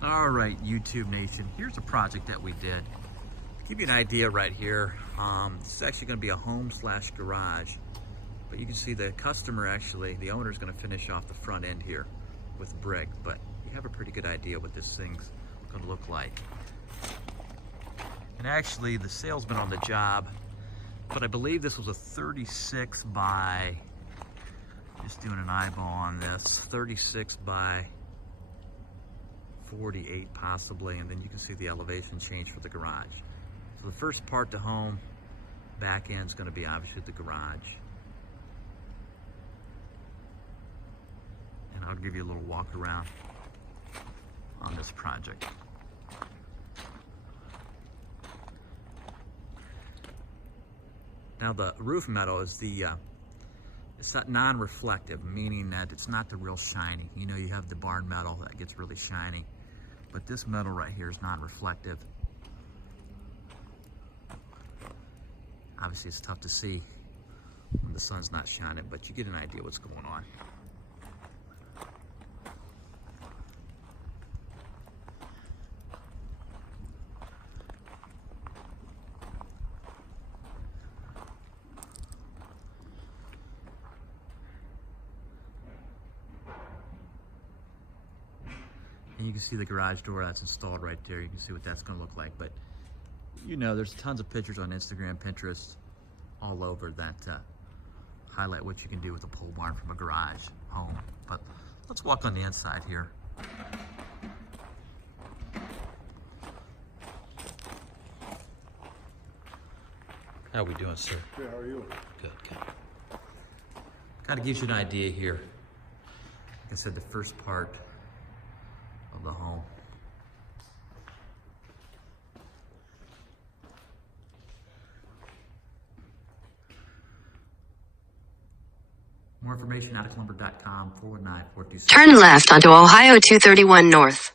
All right, YouTube Nation, here's a project that we did. To give you an idea right here, this is actually going to be a home slash garage, but you can see the customer actually, the owner is going to finish off the front end here with brick, but you have a pretty good idea what this thing's going to look like. And actually the salesman on the job, but I believe this was a 36 by, just doing an eyeball on this, 36 by 48 possibly, and then you can see the elevation change for the garage. So the first part to home, back end is going to be obviously the garage. And I'll give you a little walk around on this project. Now the roof metal is it's not non-reflective, meaning that it's not the real shiny. You know, you have the barn metal that gets really shiny, but this metal right here is non-reflective. Obviously it's tough to see when the sun's not shining, but you get an idea what's going on. And you can see the garage door that's installed right there. You can see what that's going to look like. But you know, there's tons of pictures on Instagram, Pinterest, all over that highlight what you can do with a pole barn from a garage home. But let's walk on the inside here. How are we doing, sir? Good, how are you? Good, good. Kind of gives you an idea here. Like I said, the first part of the home. More information, atticlumber.com, 419-426. Turn left onto Ohio 231 North.